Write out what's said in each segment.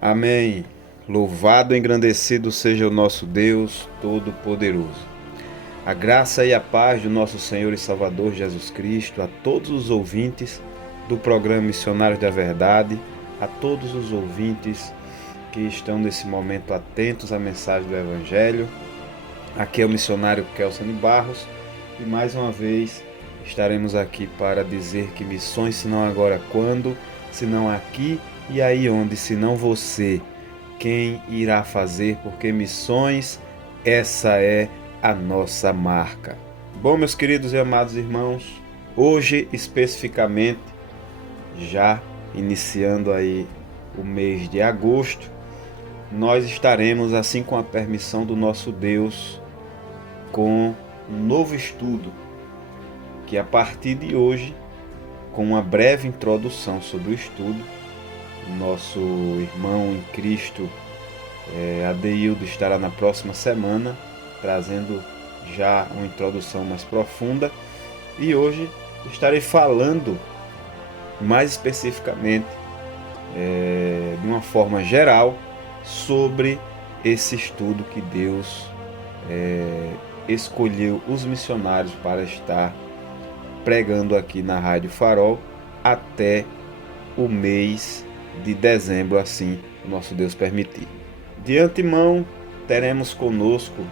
Amém. Louvado e engrandecido seja o nosso Deus Todo-Poderoso. A graça e a paz do nosso Senhor e Salvador Jesus Cristo a todos os ouvintes do programa Missionários da Verdade, a todos os ouvintes que estão nesse momento atentos à mensagem do Evangelho. Aqui é o missionário Kelson Barros e mais uma vez estaremos aqui para dizer que missões senão agora quando, senão aqui e aí onde, senão você, quem irá fazer, porque missões, essa é a nossa marca. Bom, meus queridos e amados irmãos, hoje especificamente, já iniciando aí o mês de agosto, nós estaremos, assim com a permissão do nosso Deus, com um novo estudo, que a partir de hoje, com uma breve introdução sobre o estudo, o nosso irmão em Cristo, Adeildo, estará na próxima semana, trazendo já uma introdução mais profunda. E hoje estarei falando mais especificamente, de uma forma geral, sobre esse estudo que Deus escolheu os missionários para estar pregando aqui na Rádio Farol até o mês de dezembro, assim o nosso Deus permitir. De antemão, teremos conosco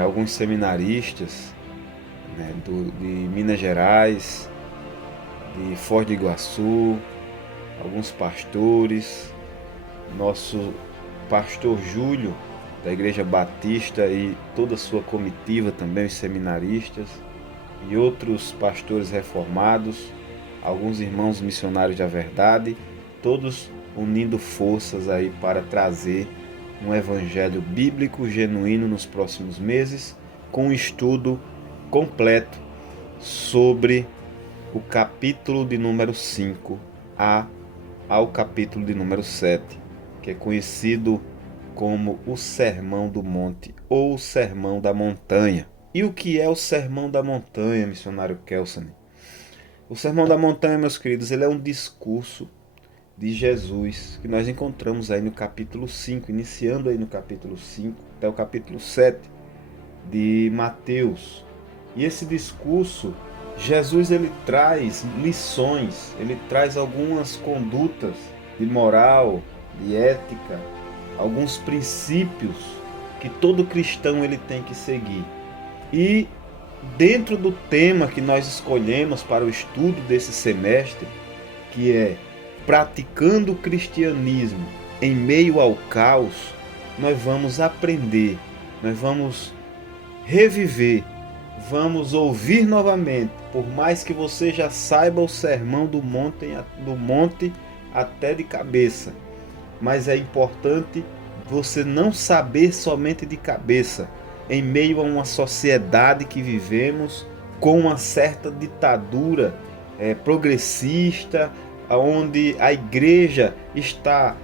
alguns seminaristas, né, de Minas Gerais, de Foz do Iguaçu, alguns pastores, nosso pastor Júlio, da Igreja Batista, e toda a sua comitiva também, os seminaristas, e outros pastores reformados, alguns irmãos missionários da verdade, todos unindo forças aí para trazer um evangelho bíblico genuíno nos próximos meses, com um estudo completo sobre o capítulo de número 5 ao capítulo de número 7, que é conhecido como o Sermão do Monte ou o Sermão da Montanha. E o que é o Sermão da Montanha, missionário Kelson? O Sermão da Montanha, meus queridos, ele é um discurso de Jesus que nós encontramos aí no capítulo 5, iniciando aí no capítulo 5 até o capítulo 7 de Mateus. E esse discurso, Jesus ele traz lições, ele traz algumas condutas de moral, de ética, alguns princípios que todo cristão ele tem que seguir. E dentro do tema que nós escolhemos para o estudo desse semestre, que é praticando o cristianismo em meio ao caos, nós vamos aprender, nós vamos reviver, vamos ouvir novamente, por mais que você já saiba o sermão do monte até de cabeça, mas é importante você não saber somente de cabeça, em meio a uma sociedade que vivemos com uma certa ditadura progressista, onde a igreja está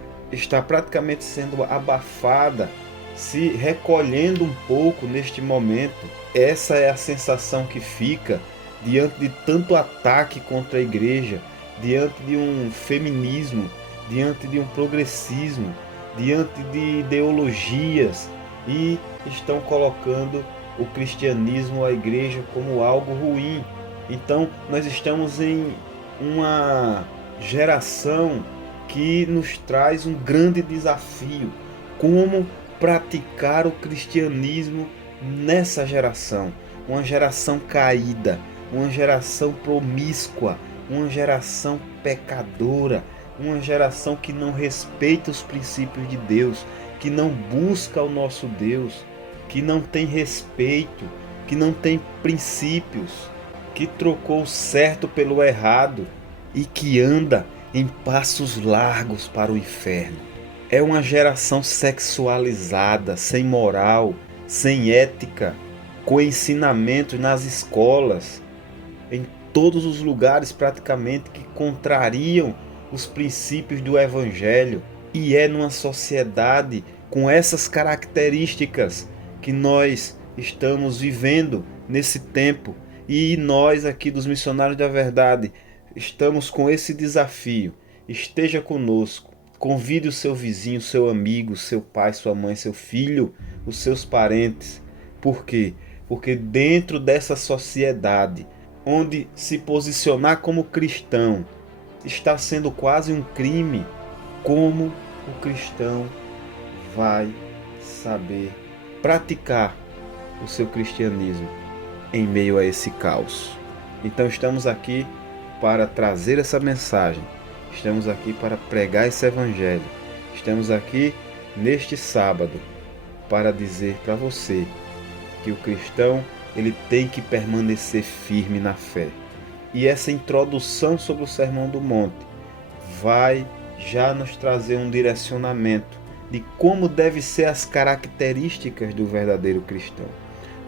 praticamente sendo abafada, se recolhendo um pouco neste momento. Essa é a sensação que fica diante de tanto ataque contra a igreja, diante de um feminismo, diante de um progressismo, diante de ideologias, e estão colocando o cristianismo, a igreja, como algo ruim. Então nós estamos em uma geração que nos traz um grande desafio: como praticar o cristianismo nessa geração, uma geração caída, uma geração promíscua, uma geração pecadora, uma geração que não respeita os princípios de Deus, que não busca o nosso Deus, que não tem respeito, que não tem princípios, que trocou o certo pelo errado e que anda em passos largos para o inferno. É uma geração sexualizada, sem moral, sem ética, com ensinamentos nas escolas, em todos os lugares praticamente, que contrariam os princípios do Evangelho. E é numa sociedade com essas características que nós estamos vivendo nesse tempo. E nós aqui dos Missionários da Verdade estamos com esse desafio. Esteja conosco, Convide o seu vizinho, seu amigo, seu pai, sua mãe, seu filho, os seus parentes. Por quê? Porque dentro dessa sociedade, onde se posicionar como cristão está sendo quase um crime, como o cristão vai saber praticar o seu cristianismo em meio a esse caos? Então estamos aqui para trazer essa mensagem, estamos aqui para pregar esse evangelho, estamos aqui neste sábado para dizer para você que o cristão ele tem que permanecer firme na fé. E essa introdução sobre o Sermão do Monte vai já nos trazer um direcionamento de como devem ser as características do verdadeiro cristão.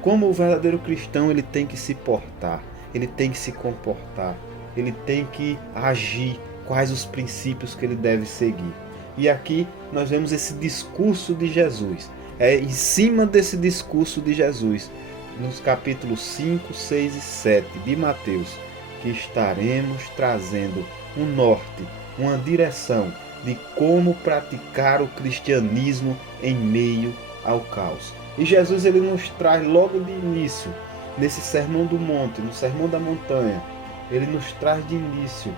Como o verdadeiro cristão ele tem que se portar, ele tem que se comportar, ele tem que agir, quais os princípios que ele deve seguir. E aqui nós vemos esse discurso de Jesus. É em cima desse discurso de Jesus, nos capítulos 5, 6 e 7 de Mateus, que estaremos trazendo um norte, uma direção de como praticar o cristianismo em meio ao caos. E Jesus ele nos traz logo de início, nesse Sermão do Monte, no Sermão da Montanha, ele nos traz de início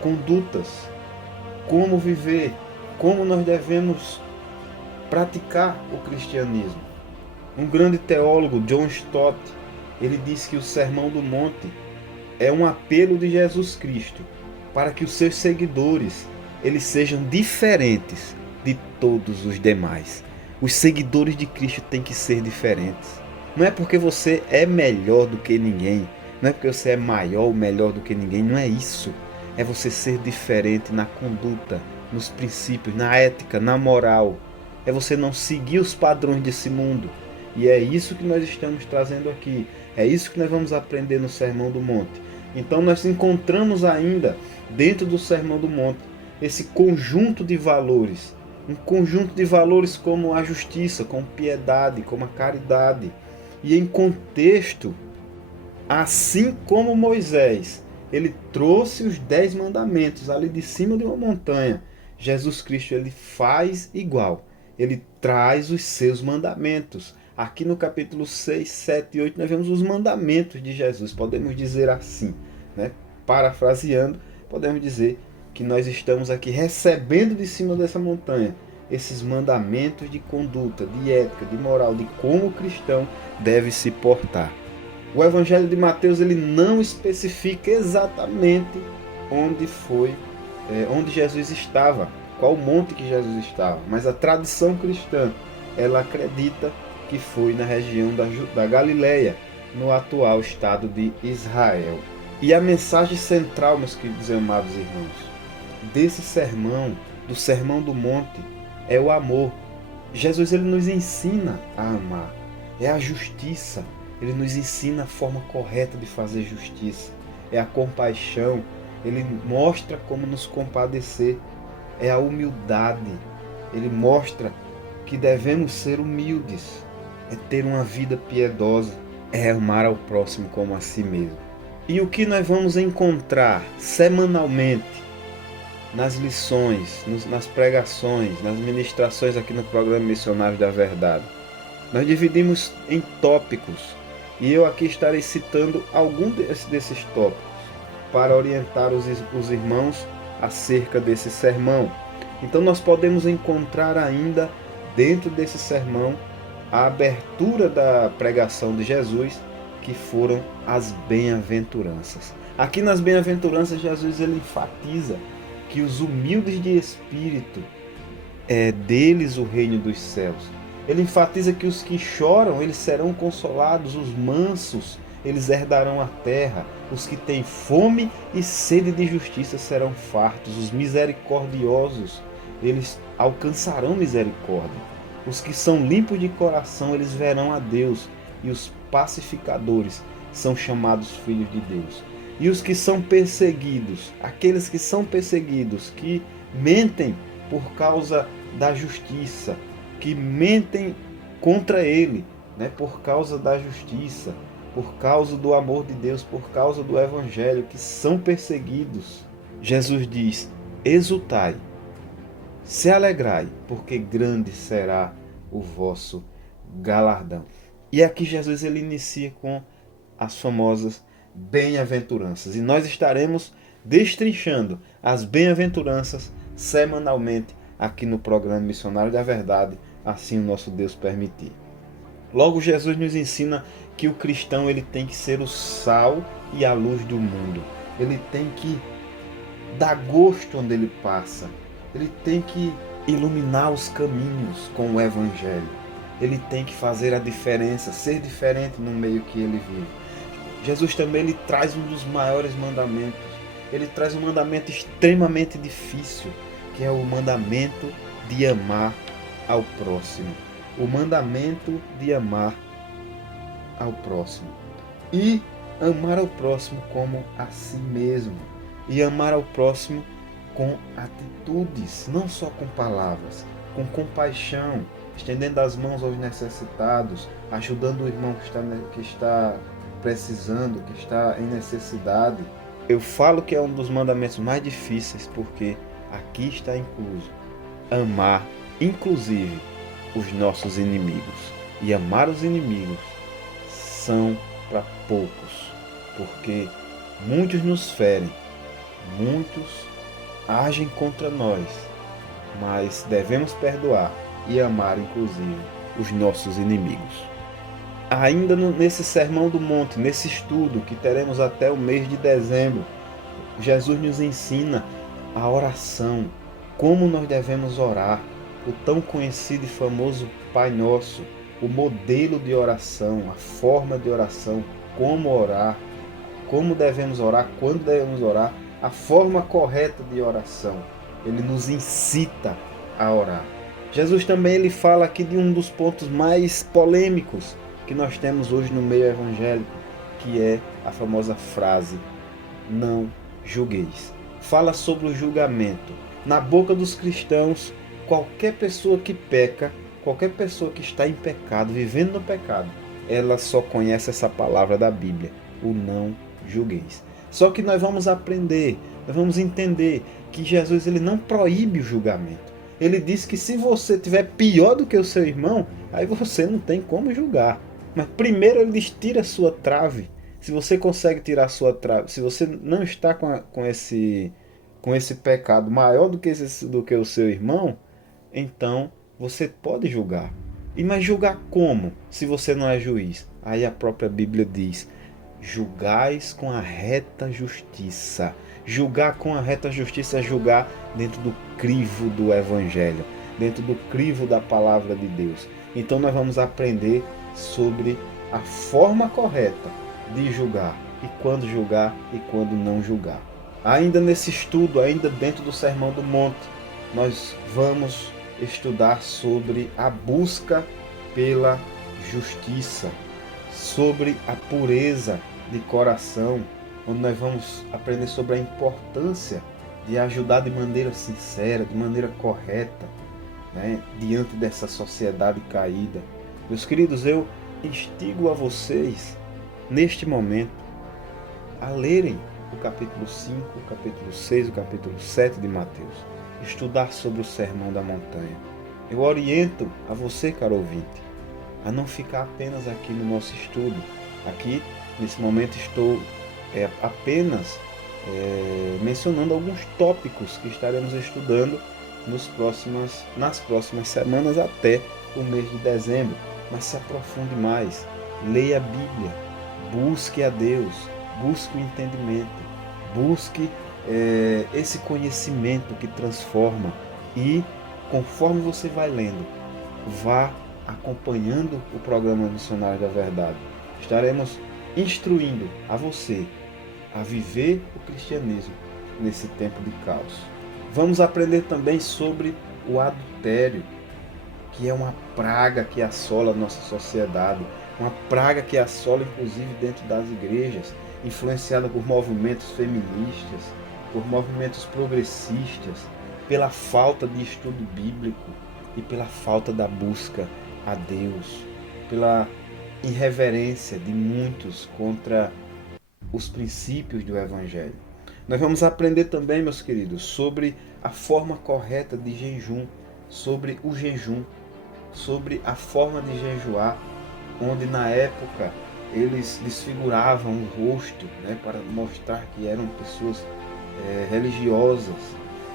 condutas, como viver, como nós devemos praticar o cristianismo. Um grande teólogo, John Stott, ele diz que o Sermão do Monte é um apelo de Jesus Cristo para que os seus seguidores eles sejam diferentes de todos os demais. Os seguidores de Cristo têm que ser diferentes. Não é porque você é melhor do que ninguém, não é porque você é maior ou melhor do que ninguém, não é isso. É você ser diferente na conduta, nos princípios, na ética, na moral. É você não seguir os padrões desse mundo. E é isso que nós estamos trazendo aqui. É isso que nós vamos aprender no Sermão do Monte. Então nós encontramos ainda dentro do Sermão do Monte esse conjunto de valores. Um conjunto de valores como a justiça, como piedade, como a caridade. E em contexto, assim como Moisés, ele trouxe os 10 mandamentos ali de cima de uma montanha. Jesus Cristo ele faz igual. Ele traz os seus mandamentos. Aqui no capítulo 6, 7 e 8 nós vemos os mandamentos de Jesus. Podemos dizer assim, né? Parafraseando, podemos dizer que nós estamos aqui recebendo de cima dessa montanha esses mandamentos de conduta, de ética, de moral, de como o cristão deve se portar. O Evangelho de Mateus ele não especifica exatamente onde Jesus estava, qual monte que Jesus estava, mas a tradição cristã ela acredita que foi na região da Galileia, no atual estado de Israel. E a mensagem central, meus queridos e amados irmãos, desse sermão, do Sermão do Monte, é o amor. Jesus ele nos ensina a amar, é a justiça, ele nos ensina a forma correta de fazer justiça, é a compaixão, ele mostra como nos compadecer, é a humildade, ele mostra que devemos ser humildes, é ter uma vida piedosa, é amar ao próximo como a si mesmo. E o que nós vamos encontrar semanalmente nas lições, nas pregações, nas ministrações aqui no programa Missionários da Verdade? Nós dividimos em tópicos e eu aqui estarei citando algum desses tópicos para orientar os irmãos acerca desse sermão. Então nós podemos encontrar ainda dentro desse sermão a abertura da pregação de Jesus, que foram as bem-aventuranças. Aqui nas bem-aventuranças Jesus ele enfatiza que os humildes de espírito é deles o reino dos céus. Ele enfatiza que os que choram eles serão consolados, os mansos eles herdarão a terra, os que têm fome e sede de justiça serão fartos, os misericordiosos eles alcançarão misericórdia, os que são limpos de coração eles verão a Deus, e os pacificadores são chamados filhos de Deus. E os que são perseguidos, aqueles que são perseguidos, que mentem por causa da justiça, que mentem contra ele, né, por causa da justiça, por causa do amor de Deus, por causa do Evangelho, que são perseguidos. Jesus diz: exultai, Se alegrai, porque grande será o vosso galardão. E aqui Jesus ele inicia com as famosas bem-aventuranças. E nós estaremos destrinchando as bem-aventuranças semanalmente aqui no programa Missionário da Verdade, assim o nosso Deus permitir. Logo, Jesus nos ensina que o cristão ele tem que ser o sal e a luz do mundo. Ele tem que dar gosto onde ele passa. Ele tem que iluminar os caminhos com o Evangelho. Ele tem que fazer a diferença, ser diferente no meio que ele vive. Jesus também ele traz um dos maiores mandamentos. Ele traz um mandamento extremamente difícil, que é o mandamento de amar ao próximo. O mandamento de amar ao próximo. E amar ao próximo como a si mesmo. E amar ao próximo com atitudes, não só com palavras, com compaixão, estendendo as mãos aos necessitados, ajudando o irmão que está precisando, que está em necessidade. Eu falo que é um dos mandamentos mais difíceis porque aqui está incluso amar, inclusive, os nossos inimigos. E amar os inimigos são para poucos, porque muitos nos ferem, muitos agem contra nós, mas devemos perdoar e amar, inclusive, os nossos inimigos. Ainda nesse Sermão do Monte, nesse estudo que teremos até o mês de dezembro, Jesus nos ensina a oração, como nós devemos orar, o tão conhecido e famoso Pai Nosso, o modelo de oração, a forma de oração, como orar, como devemos orar, quando devemos orar, a forma correta de oração. Ele nos incita a orar. Jesus também ele fala aqui de um dos pontos mais polêmicos que nós temos hoje no meio evangélico, que é a famosa frase, não julgueis. Fala sobre o julgamento. Na boca dos cristãos, qualquer pessoa que peca, qualquer pessoa que está em pecado, vivendo no pecado, ela só conhece essa palavra da Bíblia, o não julgueis. Só que nós vamos aprender, nós vamos entender que Jesus ele não proíbe o julgamento. Ele diz que se você tiver pior do que o seu irmão, aí você não tem como julgar. Mas primeiro ele diz, tira a sua trave. Se você consegue tirar a sua trave, se você não está com esse pecado maior do que o seu irmão, então você pode julgar. E mas julgar como? Se você não é juiz. Aí a própria Bíblia diz, julgais com a reta justiça. Julgar com a reta justiça é julgar dentro do crivo do Evangelho, dentro do crivo da palavra de Deus. Então nós vamos aprender sobre a forma correta de julgar, e quando julgar e quando não julgar. Ainda nesse estudo, ainda dentro do Sermão do Monte, nós vamos estudar sobre a busca pela justiça, sobre a pureza de coração, onde nós vamos aprender sobre a importância de ajudar de maneira sincera, de maneira correta, diante dessa sociedade caída. Meus queridos, eu instigo a vocês, neste momento, a lerem o capítulo 5, o capítulo 6, o capítulo 7 de Mateus. Estudar sobre o Sermão da Montanha. Eu oriento a você, caro ouvinte, a não ficar apenas aqui no nosso estudo. Aqui, nesse momento, estou apenas mencionando alguns tópicos que estaremos estudando nas próximas semanas até o mês de dezembro. Mas se aprofunde mais, leia a Bíblia, busque a Deus, busque o entendimento, busque esse conhecimento que transforma e, conforme você vai lendo, vá acompanhando o programa Missionário da Verdade. Estaremos instruindo a você a viver o cristianismo nesse tempo de caos. Vamos aprender também sobre o adultério, que é uma praga que assola a nossa sociedade, uma praga que assola inclusive dentro das igrejas, influenciada por movimentos feministas, por movimentos progressistas, pela falta de estudo bíblico e pela falta da busca a Deus, pela irreverência de muitos contra os princípios do Evangelho. Nós vamos aprender também, meus queridos, sobre a forma correta de jejum, sobre o jejum, sobre a forma de jejuar, onde na época eles desfiguravam o rosto, né, para mostrar que eram pessoas religiosas.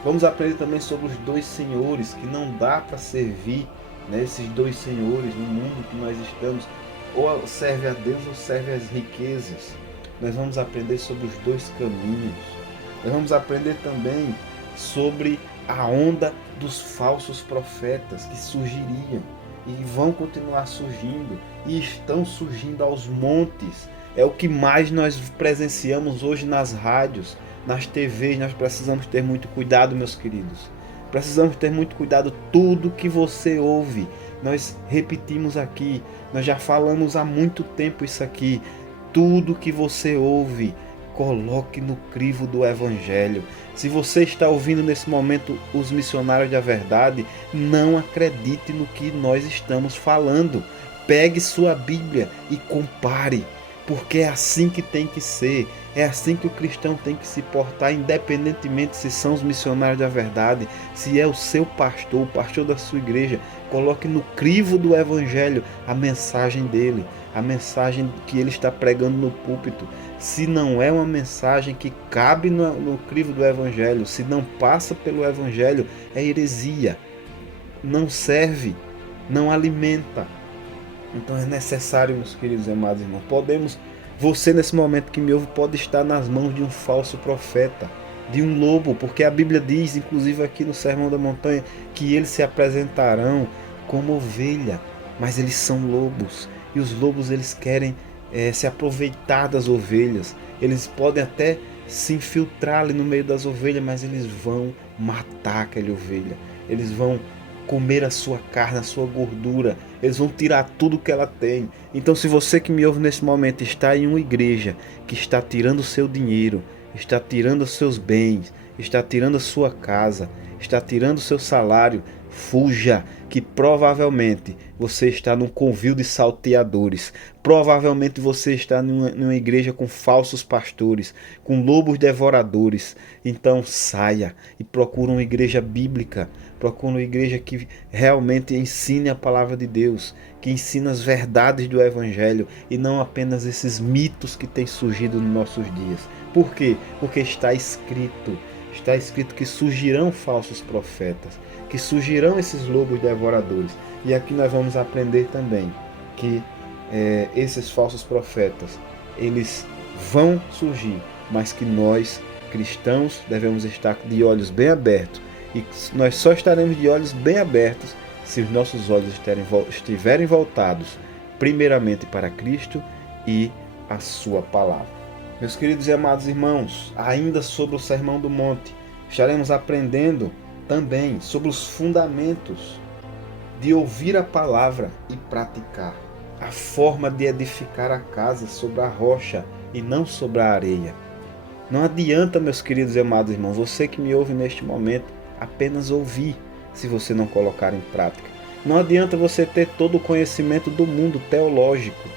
Vamos aprender também sobre os dois senhores, que não dá para servir, né, esses dois senhores no mundo que nós estamos, ou serve a Deus ou serve às riquezas. Nós vamos aprender sobre os dois caminhos. Nós vamos aprender também sobre a onda dos falsos profetas que surgiriam e vão continuar surgindo e estão surgindo aos montes. É o que mais nós presenciamos hoje nas rádios, nas TVs. Nós precisamos ter muito cuidado, meus queridos. Precisamos ter muito cuidado. Tudo que você ouve, nós repetimos aqui, nós já falamos há muito tempo isso aqui. Tudo que você ouve, coloque no crivo do Evangelho. Se você está ouvindo nesse momento os missionários da verdade, não acredite no que nós estamos falando. Pegue sua Bíblia e compare, porque é assim que tem que ser. É assim que o cristão tem que se portar, independentemente se são os missionários da verdade, se é o seu pastor, o pastor da sua igreja. Coloque no crivo do Evangelho a mensagem dele, a mensagem que ele está pregando no púlpito. Se não é uma mensagem que cabe no crivo do Evangelho, se não passa pelo Evangelho, é heresia, não serve, não alimenta. Então é necessário, meus queridos e amados irmãos, você nesse momento que me ouve pode estar nas mãos de um falso profeta, de um lobo, porque a Bíblia diz, inclusive aqui no Sermão da Montanha, que eles se apresentarão como ovelha, mas eles são lobos, e os lobos eles querem se aproveitar das ovelhas. Eles podem até se infiltrar ali no meio das ovelhas, mas eles vão matar aquela ovelha, eles vão comer a sua carne, a sua gordura, eles vão tirar tudo que ela tem. Então, se você que me ouve nesse momento está em uma igreja que está tirando o seu dinheiro, está tirando os seus bens, está tirando a sua casa, está tirando o seu salário, fuja, que provavelmente você está num covil de salteadores. Provavelmente você está numa igreja com falsos pastores, com lobos devoradores. Então saia e procure uma igreja bíblica. Procure uma igreja que realmente ensine a palavra de Deus, que ensine as verdades do Evangelho e não apenas esses mitos que têm surgido nos nossos dias. Por quê? Porque está escrito que surgirão falsos profetas, que surgirão esses lobos devoradores. E aqui nós vamos aprender também que esses falsos profetas, eles vão surgir, mas que nós, cristãos, devemos estar de olhos bem abertos. E nós só estaremos de olhos bem abertos se os nossos olhos estiverem voltados primeiramente para Cristo e a sua palavra. Meus queridos e amados irmãos, ainda sobre o Sermão do Monte, estaremos aprendendo também sobre os fundamentos de ouvir a palavra e praticar. A forma de edificar a casa sobre a rocha e não sobre a areia. Não adianta, meus queridos e amados irmãos, você que me ouve neste momento, apenas ouvir se você não colocar em prática. Não adianta você ter todo o conhecimento do mundo teológico.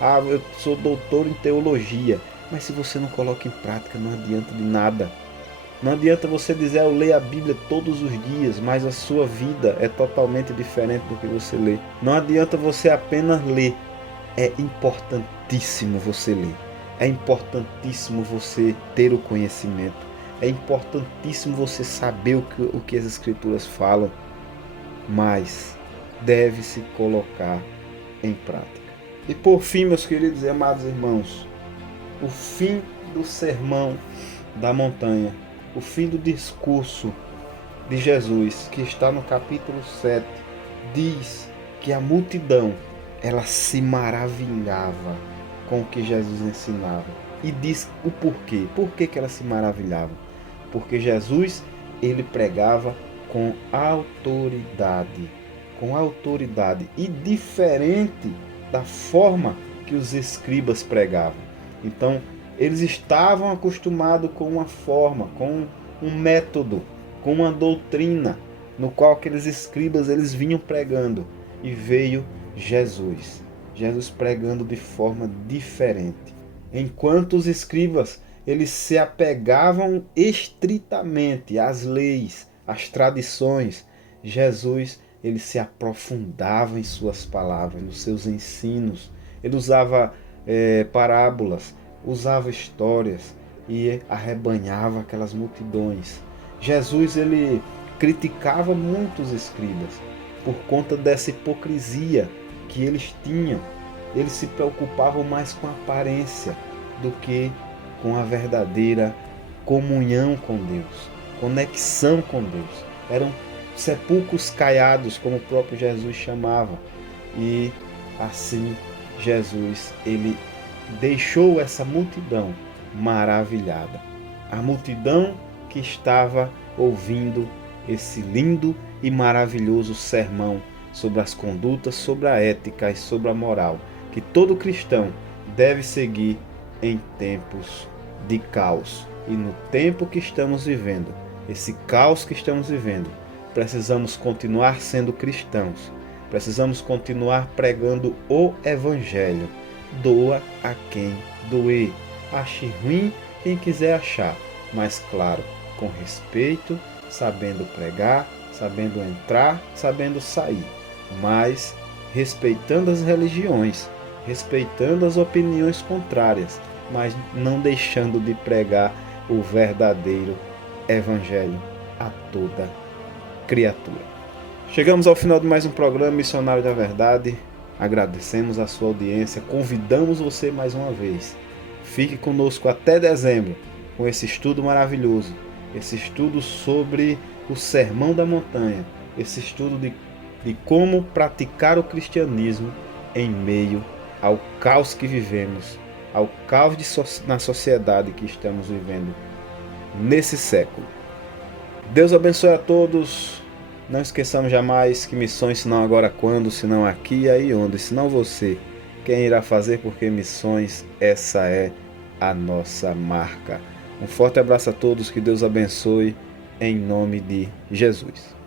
Ah, eu sou doutor em teologia. Mas se você não coloca em prática, não adianta de nada. Não adianta você dizer, eu leio a Bíblia todos os dias, mas a sua vida é totalmente diferente do que você lê. Não adianta você apenas ler. É importantíssimo você ler. É importantíssimo você ter o conhecimento. É importantíssimo você saber o que as Escrituras falam. Mas deve-se colocar em prática. E por fim, meus queridos e amados irmãos, o fim do sermão da montanha, o fim do discurso de Jesus, que está no capítulo 7, diz que a multidão, ela se maravilhava com o que Jesus ensinava. E diz o porquê. Por que ela se maravilhava? Porque Jesus, ele pregava com autoridade. Com autoridade. E diferente da forma que os escribas pregavam. Então, eles estavam acostumados com uma forma, com um método, com uma doutrina, no qual aqueles escribas eles vinham pregando. E veio Jesus pregando de forma diferente. Enquanto os escribas eles se apegavam estritamente às leis, às tradições. Jesus, ele se aprofundava em suas palavras, nos seus ensinos. Ele usava parábolas, usava histórias e arrebanhava aquelas multidões. Jesus, ele criticava muitos escribas por conta dessa hipocrisia que eles tinham. Eles se preocupavam mais com a aparência do que com a verdadeira comunhão com Deus, conexão com Deus. Eram sepulcros caiados, como o próprio Jesus chamava. E assim Jesus, ele deixou essa multidão maravilhada. A multidão que estava ouvindo esse lindo e maravilhoso sermão sobre as condutas, sobre a ética e sobre a moral que todo cristão deve seguir em tempos de caos. E no tempo que estamos vivendo, esse caos que estamos vivendo, precisamos continuar sendo cristãos. Precisamos continuar pregando o Evangelho. Doa a quem doer. Ache ruim quem quiser achar, mas claro, com respeito, sabendo pregar, sabendo entrar, sabendo sair, mas respeitando as religiões, respeitando as opiniões contrárias, mas não deixando de pregar o verdadeiro Evangelho a toda criatura. Chegamos ao final de mais um programa Missionário da Verdade. Agradecemos a sua audiência, convidamos você mais uma vez. Fique conosco até dezembro com esse estudo maravilhoso, esse estudo sobre o Sermão da Montanha, esse estudo de como praticar o cristianismo em meio ao caos que vivemos, ao caos na sociedade que estamos vivendo nesse século. Deus abençoe a todos. Não esqueçamos jamais que missões senão agora quando, senão aqui e aí onde, senão você. Quem irá fazer, porque missões, essa é a nossa marca. Um forte abraço a todos, que Deus abençoe, em nome de Jesus.